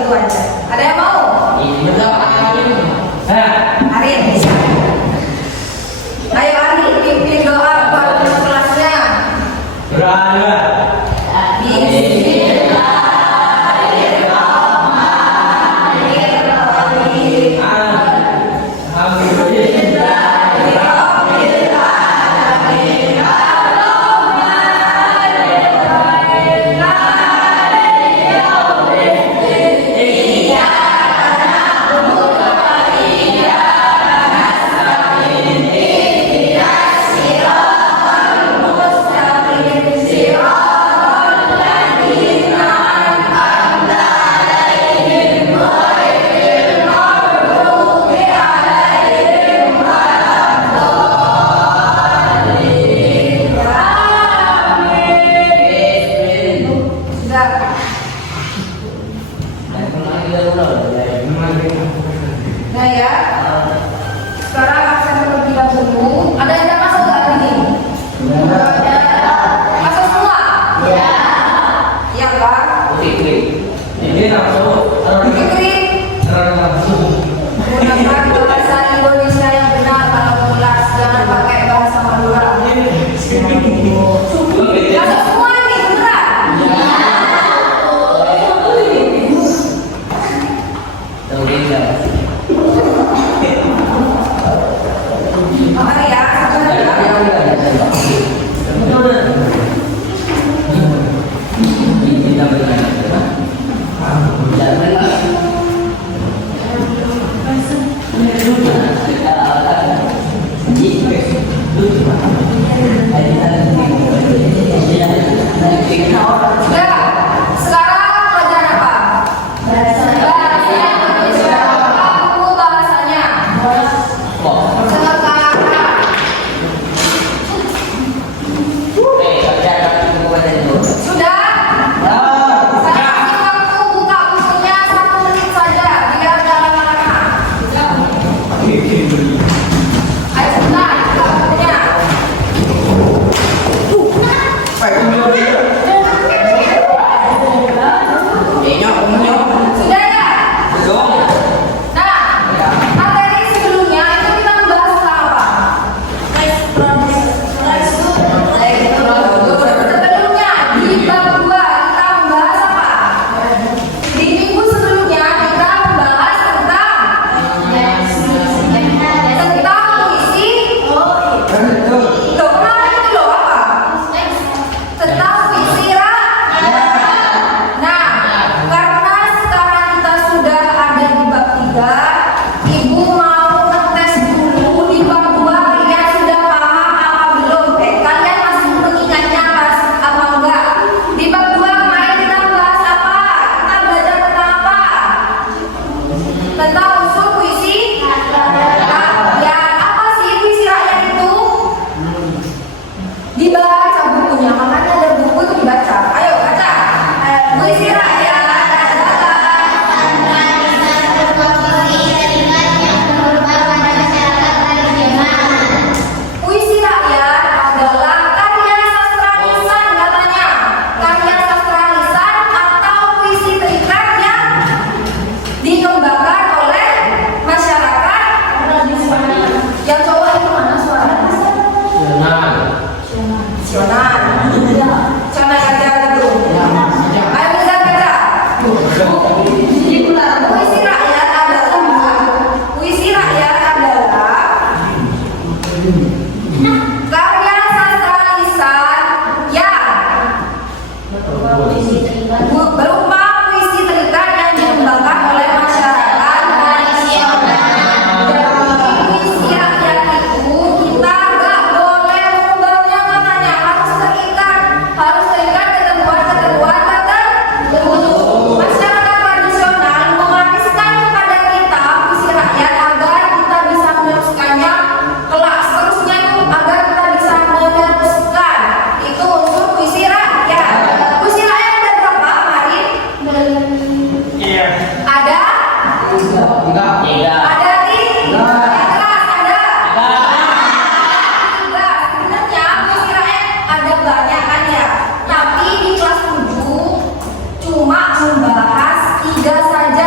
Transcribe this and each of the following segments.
gitu aja. Ada yang mau? Iya, Arin bisa. Ayo Arin, pimpin doa buat kelasnya. berada. Nah ya, sekarang aksen terlebih dahulu. Ada yang masuk nggak hari ini? Masuk semua? Iya. Iya kan? Ini langsung. Fikri, gunakan bahasa Indonesia yang benar kalau kelas, jangan pakai bahasa Madura. Masuk semua nih, beneran? Makasih ya, sabar ya. Sudah, sekarang pelajaran apa? Bahasa Indonesia. Apa bahasanya? Sekarang. Sudah? Saya kasih waktu buka bukunya 1 menit saja, biar gak lama-lama. Ayo cepetan, buka bukunya. Sudah ya? Nah, materi sebelumnya itu kita membahas tentang apa? Sebelumnya di bab 2 kita membahas apa? Di minggu sebelumnya kita membahas tentang puisi. Loh, kemarin itu loh apa? Tentang puisi rakyat. Nah, karena sekarang kita sudah ada di bab 3, Ibu mau ngetes dulu di bab 2 kalian sudah paham apa belum? Kalian masih mengingatnya apa enggak? Di bab 2 kemarin kita membahas apa? Kita belajar tentang apa? Tentang unsur puisi rakyat. Apa sih puisi rakyat itu? Dibaca bukunya, makanya ada buku itu dibaca. Ayo baca. Puisi rakyat adalah puisi rakyat adalah karya sastra lisan katanya. Karya sastra lisan atau puisi terikat yang dikembangkan oleh masyarakat. Yang cowok itu mana suaranya? Sionan. Sionan aja gitu. Ayo bisa baca. Puisi rakyat adalah karya sastra lisan yang berupa puisi terikat yang dikembangkan oleh masyarakat tradisional. Puisi rakyat itu kita nggak boleh mengubahnya katanya, harus terikat ketentuan-ketentuan tertentu. Masyarakat tradisional mewariskan kepada kita puisi rakyat agar kita bisa meneruskannya kelak seterusnya itu agar kita bisa meneruskan itu unsur puisi rakyat. Puisi rakyat ada berapa, Marin? Ada? Ada di kelas ada? Enggak, sebenarnya puisi rakyat ada banyak kan ya. Tapi di kelas 7 cuma membahas 3 saja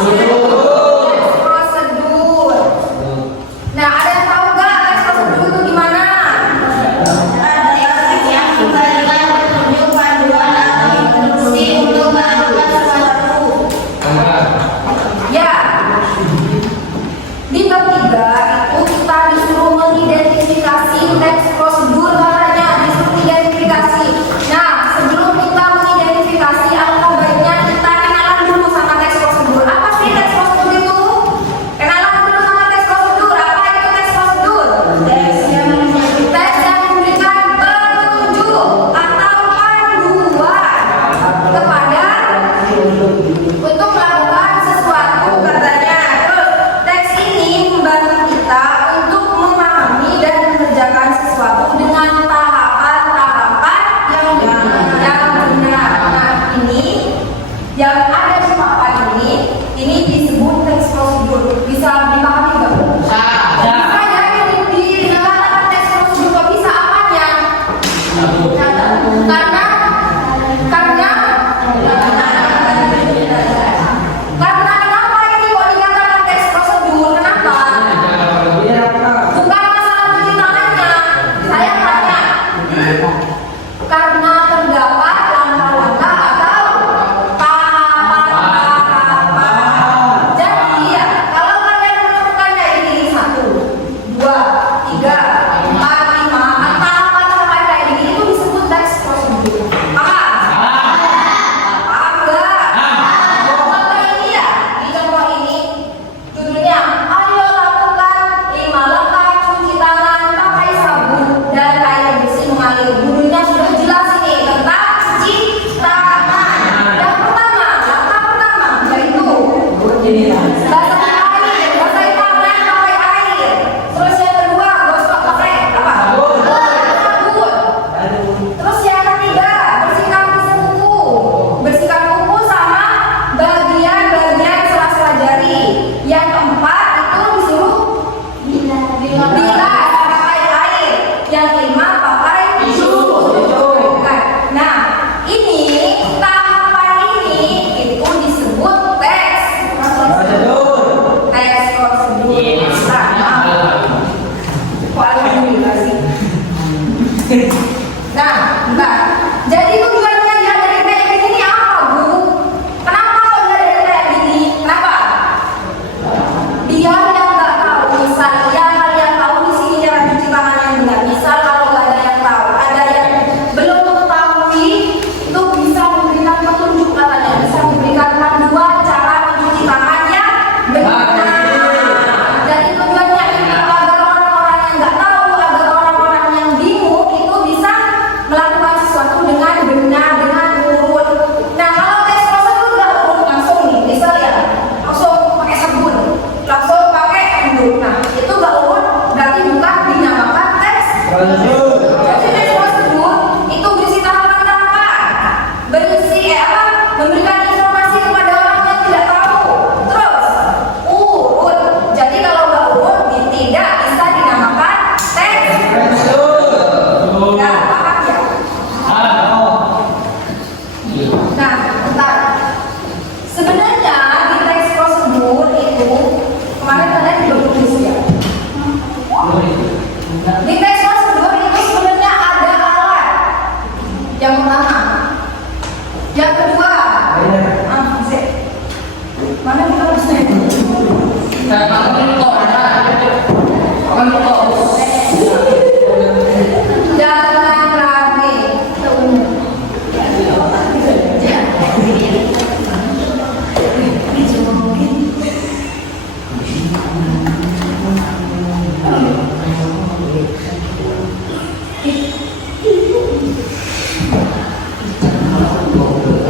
Teks prosedur. Nah, ada yang tahu nggak teks prosedur itu gimana? Yang memberikan petunjuk panduan atau instruksi untuk melakukan sesuatu. Ya, di bab 3 itu kita disuruh mengidentifikasi teks prosedur, katanya disuruh identifikasi. Nah, sebelum kita mengidentifikasi, alangkah baiknya kita kenalan dulu sama teks prosedur. Apa sih teks prosedur itu? Kenalan dulu sama teks prosedur. Apa itu teks prosedur? Teks yang memberikan petunjuk atau panduan kepada untuk melakukan sesuatu, katanya. Terus teks ini membantu kita untuk memahami dan mengerjakan sesuatu dengan tahapan-tahapan yang benar. Nah, ini yang ada di papan ini disebut teks prosedur. Bisa dipahami nggak? Bisa ya, ini dikatakan teks prosedur. Kok bisa apanya? Karena kenapa ini kok dikatakan teks prosedur? Kenapa? Bukan masalah cuci tangannya. Saya tanya. Karena terdapat langkah-langkah atau tahapan-tahapan. Jadi ya, kalau kalian menemukannya ini 1, 2, 3, 4, 5, tahapan-tahapan kayak gini itu disebut teks prosedur. Paham? Paham nggak? Contoh ini ya, di contoh ini judulnya ayo lakukan 5 langkah cuci tangan pakai sabun dan air bersih mengalir. Judulnya sudah jelas ini tentang cuci tangan. Yang pertama, langkah pertama yaitu basahi air, basahi tangan pakai air. Terus yang kedua, gosok pakai apa? Sabun. Terus yang ketiga, bersihkan kuku. Bersihkan kuku sama bagian-bagian sela-sela jari. Yang keempat itu disuruh bilas pakai air. Yang kelima pakai tisu. Nah, ini tahapan ini itu disebut teks prosedur. Kok alhamdulillah sih? Nah, bentar. Jadi tujuannya dia dari kayak gini apa, Bu? Kenapa kok dia dari kayak gini? Kenapa? Biar yang nggak tahu, misalnya kalian tahu di sini cara cuci tangan yang benar. Misal kalau nggak ada yang tahu, ada yang belum mengetahui, itu bisa memberikan petunjuk, katanya. Bisa memberikan panduan cara mencuci tangan yang benar. Jadi tujuannya ini agar orang-orang yang nggak tahu, agar orang-orang yang bingung itu bisa melakukan sesuatu dengan benar, dengan urut. Nah, kalau teks prosedur nggak urut langsung nih, misal ya langsung pakai sabun, langsung pakai handuk. Nah, itu nggak urut, berarti bukan dinamakan teks prosedur. Jadi teks prosedur itu berisi tahapan-tahapan, berisi memberikan informasi kepada orang yang tidak tahu. Terus urut. Jadi kalau nggak urut, tidak bisa dinamakan teks prosedur. Nggak paham ya? Nah, bentar. Sebenarnya di teks prosedur itu kemarin kalian juga tulis ya. Di teks prosedur itu sebenarnya ada alat. Yang pertama, yang kedua, mana kita bisa jangan rame.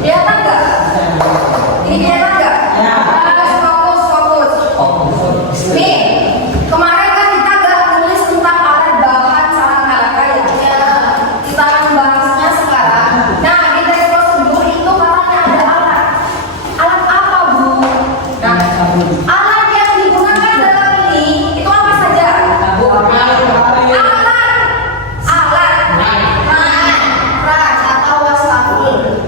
Kelihatan nggak? Ini kelihatan nggak? Harus fokus. Nih, kemarin kan kita nggak nulis tentang alat bahan sarang kalaka ya. Kita akan bahasnya sekarang. Nah, di teks prosedur itu katanya ada alat. Alat apa, Bu? Nah, alat yang digunakan dalam ini itu apa saja? Ras atau wastafel.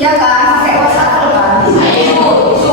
Ya kan, pakai wastafel kan? Tisu.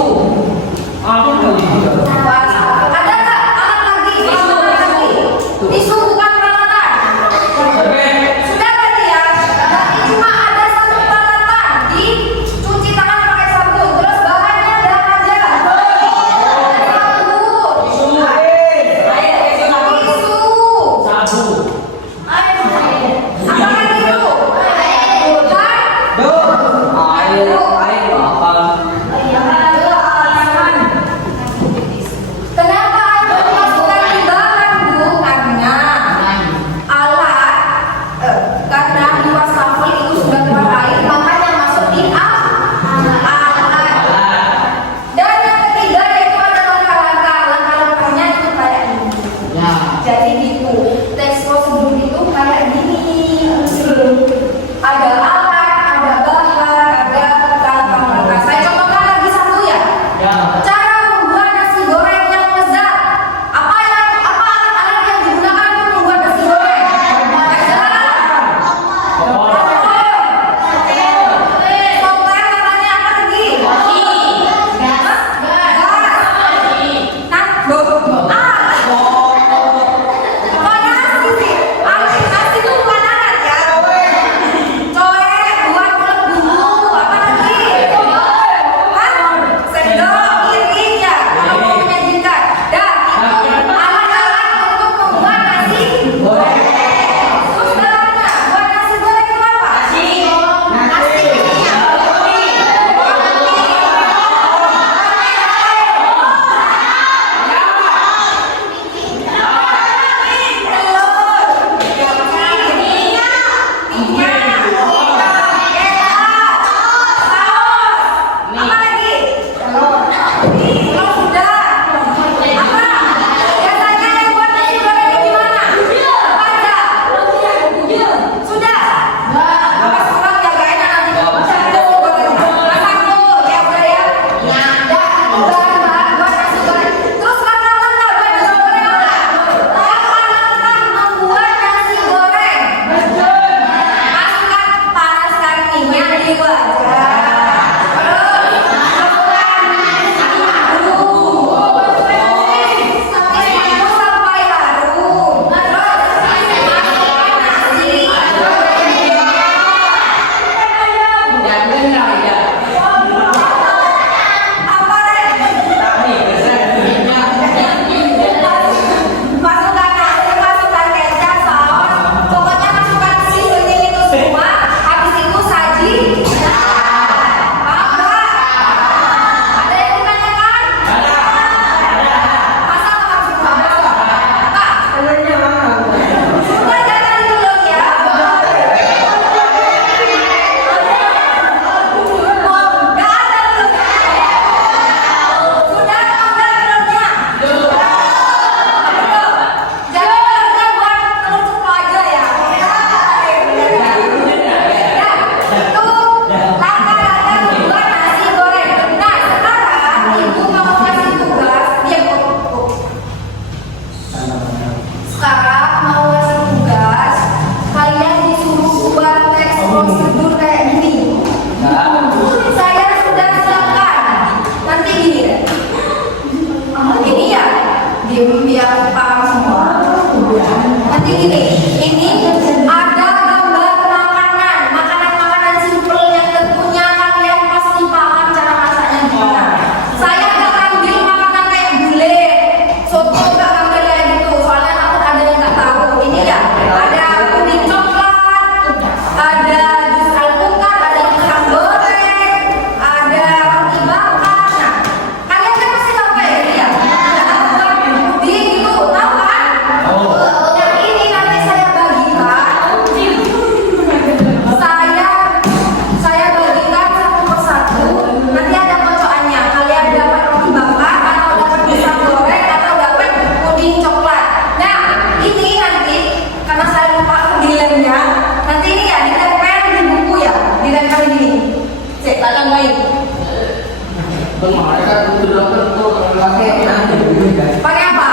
Pakai apa?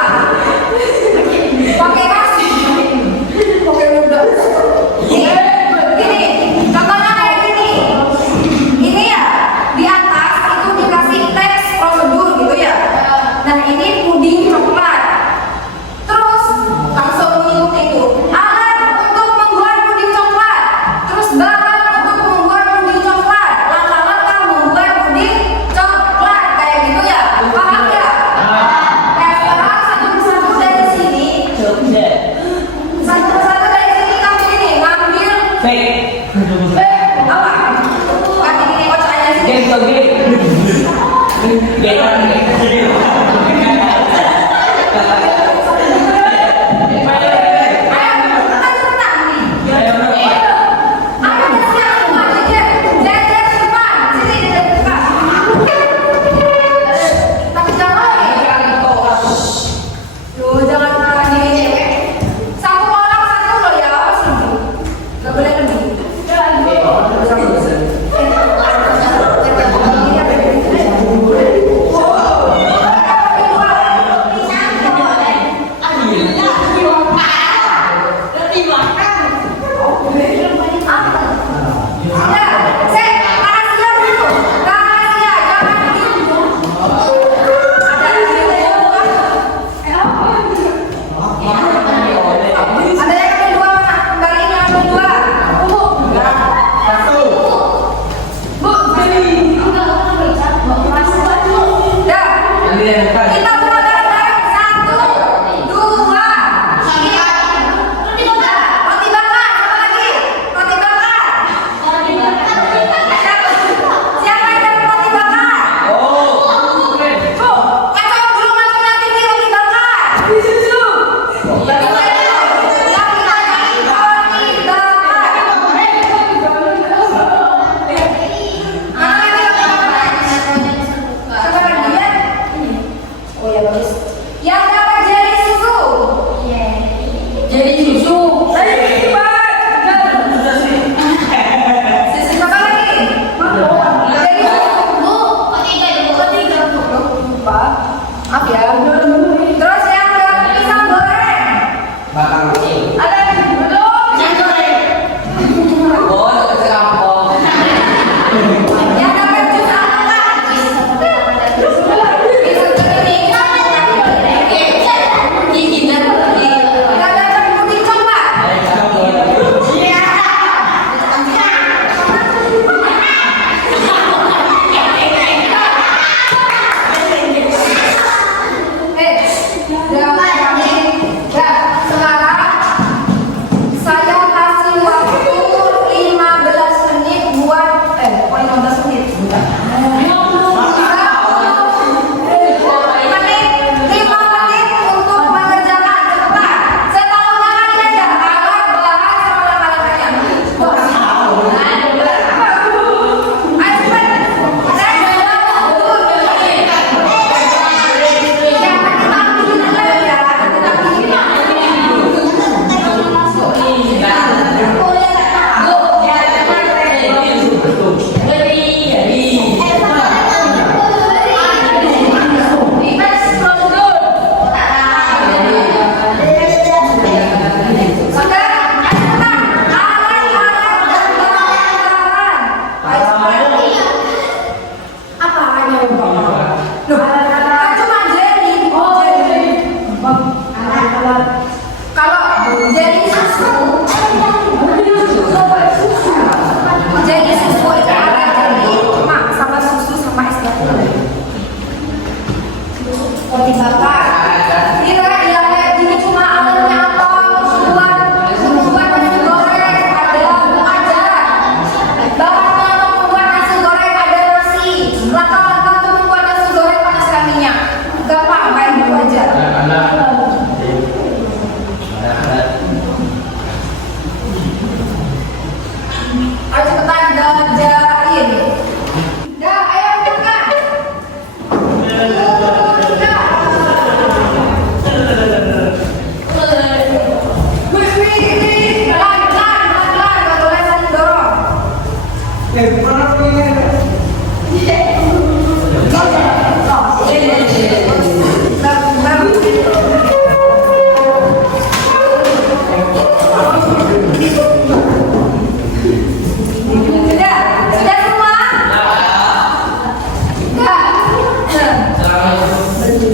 Pakai nasi. Pakai udang. Gini, contohnya kayak gini. Ini ya, di atas itu dikasih teks prosedur gitu ya. Nah, ini puding coklat. Terus langsung mengikuti itu. Alat untuk membuat puding coklat. Terus bahan untuk membuat puding coklat. Langkah-langkah membuat puding coklat kayak gitu ya. Paham ya? Nah, sekarang satu persatu dari sini. Satu persatu dari sini kamu gini ngambil. Apa? Kasih gini kocokannya sini.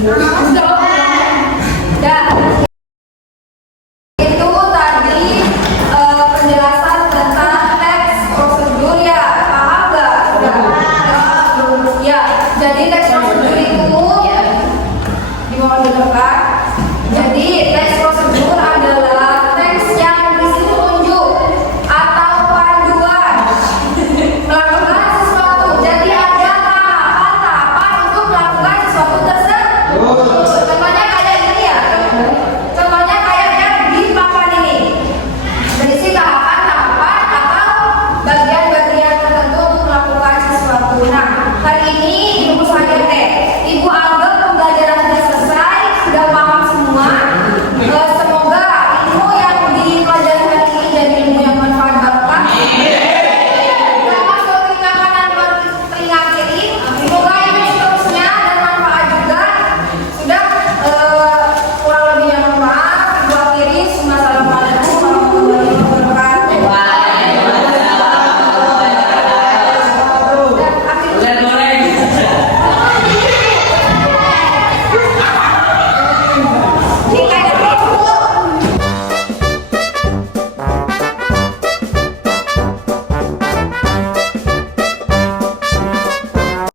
Nah,